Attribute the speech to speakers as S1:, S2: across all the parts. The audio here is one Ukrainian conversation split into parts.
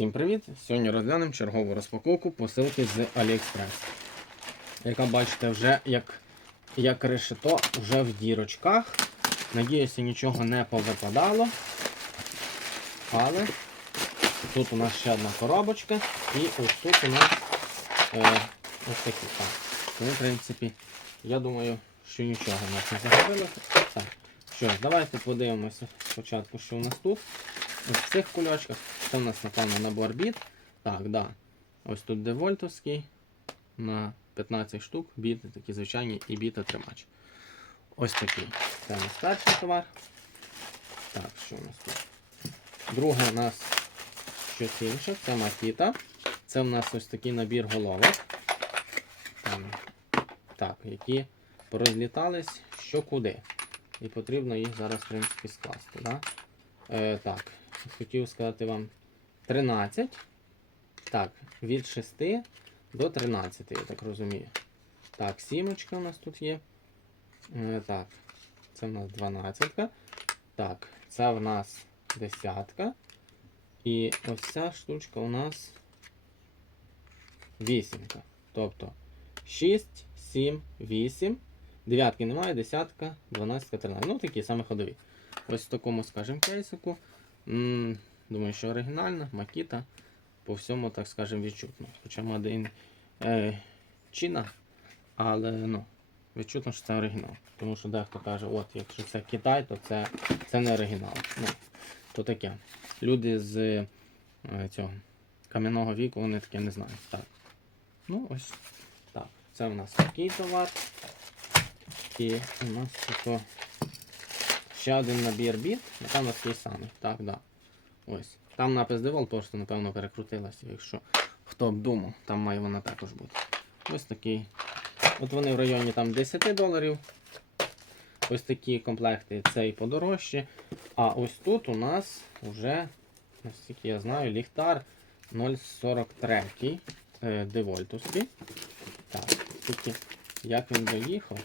S1: Всім привіт! Сьогодні розглянемо чергову розпаковку посилки з AliExpress. Яка бачите, вже як, як решето вже в дірочках. Надіюся, нічого не повипадало. Але тут у нас ще одна коробочка і ось тут у нас е, ось такі. Так. Тому, в принципі, я думаю, що нічого у нас не загубилося. Так. Що ж, давайте подивимося спочатку, що у нас тут. В цих кульочках. Це у нас, напевно, набор біт. Так, да. Ось тут девольтовський на 15 штук, біти такі звичайні і біта тримач. Ось такий. Це у нас перший товар. Так, що у нас тут? Друге у нас щось інше, це макіта. Це у нас ось такий набір головок. Там, так, які порозлітались що куди. І потрібно їх зараз, в принципі, скласти. Да? Е, так, хотів сказати вам 13. Так, від 6 до 13, я так розумію. Так, сімочка у нас тут є. Е, так, це в нас 12. Так, це в нас десятка. І ось ця штучка у нас вісімка. Тобто 6, 7, 8. Дев'ятки немає, десятка, 12, 13. Ну, такі саме ходові. Ось в такому, скажімо, кейсику. Думаю, що оригінальна, макіта. По всьому, так скажемо, відчутно. Хоча Мадин е, Чіна, але ну, відчутно, що це оригінал. Тому що дехто каже, от, якщо це Китай, то це, це не оригінал. Ну, то таке. Люди з е, цього кам'яного віку, вони таке не знають. Так. Ну, ось так. Це у нас такий товар. І у нас ще один набір біт, напевно, такий самий. Так, да. Ось. Там напис Devil просто, напевно, перекрутилася, якщо хто б думав, там має вона також бути. Ось такий. От вони в районі там 10 доларів. Ось такі комплекти цей подорожчі. А ось тут у нас вже, наскільки я знаю, ліхтар 0,43 е, девольтовський. Так, тільки як він доїхав.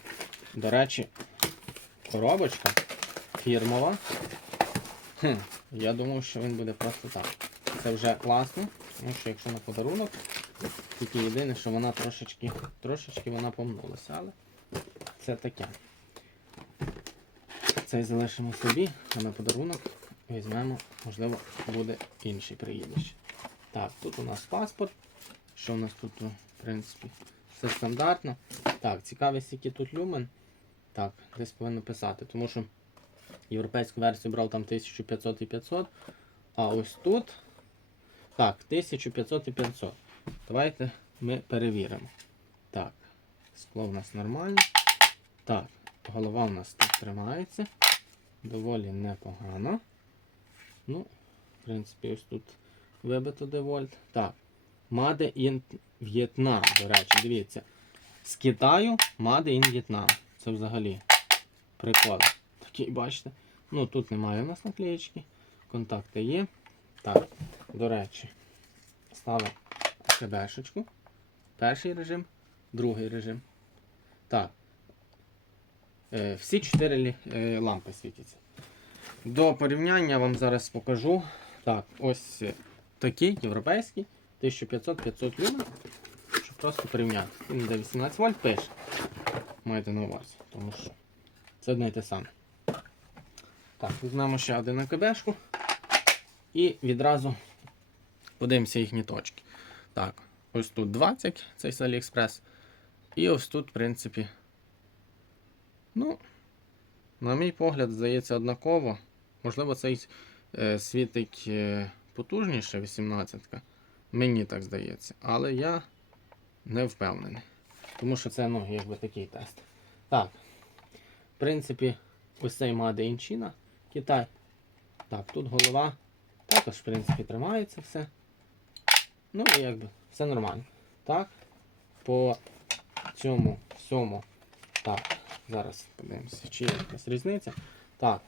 S1: До речі, коробочка фірмова. Хм, я думав, що він буде просто так. Це вже класно, тому що якщо на подарунок, тільки єдине, що вона трошечки трошечки вона помнулася, але це таке. Цей залишимо собі, а на подарунок візьмемо, можливо, буде інший приїдеш. Так, тут у нас паспорт. Що у нас тут, в принципі, все стандартно. Так, цікавий скільки тут люмен. Так, десь повинно писати, тому що європейську версію брав там 1500 і 500. А ось тут. Так, 1500 і 500. Давайте ми перевіримо. Так, скло в нас нормальне. Так, голова в нас тут тримається. Доволі непогано. Ну, в принципі, ось тут вибито девольт. Так. Made in Vietnam, до речі, дивіться. З Китаю Made in Vietnam. Це взагалі прикол. Такий, бачите. Ну, тут немає у нас наклеєчки. Контакти є. Так, до речі, ставимо АКБшечку. Перший режим, другий режим. Так. Е, всі чотири е, лампи світяться. До порівняння вам зараз покажу. Так, ось е, такий європейський 1500-500 люмен. Щоб просто порівняти. Він де 18 вольт пише. Маєте на увазі, тому що це одне й те саме. Так, візьмемо ще один АКБшку. І відразу подивимося їхні точки. Так, ось тут 20, цей з AliExpress. І ось тут, в принципі, ну, на мій погляд, здається, однаково. Можливо, цей е, світить е, потужніше 18-ка. Мені так здається. Але я не впевнений. Тому що це ну, якби такий тест. Так. В принципі, ось цей in China, Китай. Так, тут голова також, в принципі, тримається все. Ну і якби все нормально. Так. По цьому всьому. Так, зараз подивимося, чи є якась різниця. Так,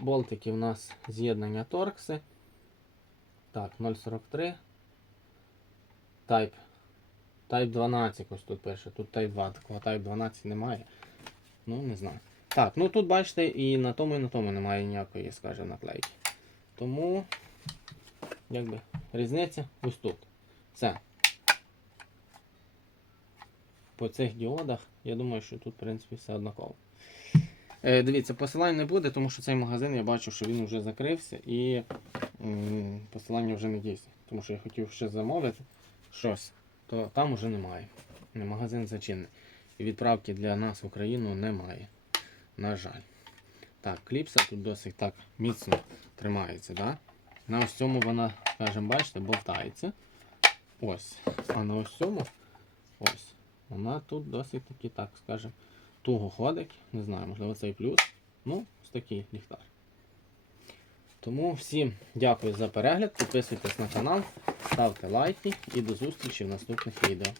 S1: болтики у нас з'єднання торкси. Так, 0,43. Type. Type 12 ось тут пише. Тут Type 2, такого Type 12 немає. Ну, не знаю. Так, ну тут бачите, і на тому, і на тому немає ніякої, скажімо, наклейки. Тому якби різниця ось тут. Все. По цих діодах, я думаю, що тут, в принципі, все однаково. Е, дивіться, посилань не буде, тому що цей магазин я бачу, що він вже закрився і м, посилання вже не дійсне. Тому що я хотів ще замовити щось, то там уже немає. Магазин зачинений. І відправки для нас в Україну немає. На жаль. Так, кліпса тут досить так міцно тримається. Да? На ось цьому вона, скажімо, бачите, бовтається. Ось. А на ось цьому ось. Вона тут досить таки, так, скажімо, туго ходить. Не знаю, можливо, це і плюс. Ну, ось такий ліхтар. Тому всім дякую за перегляд. Підписуйтесь на канал, ставте лайки і до зустрічі в наступних відео.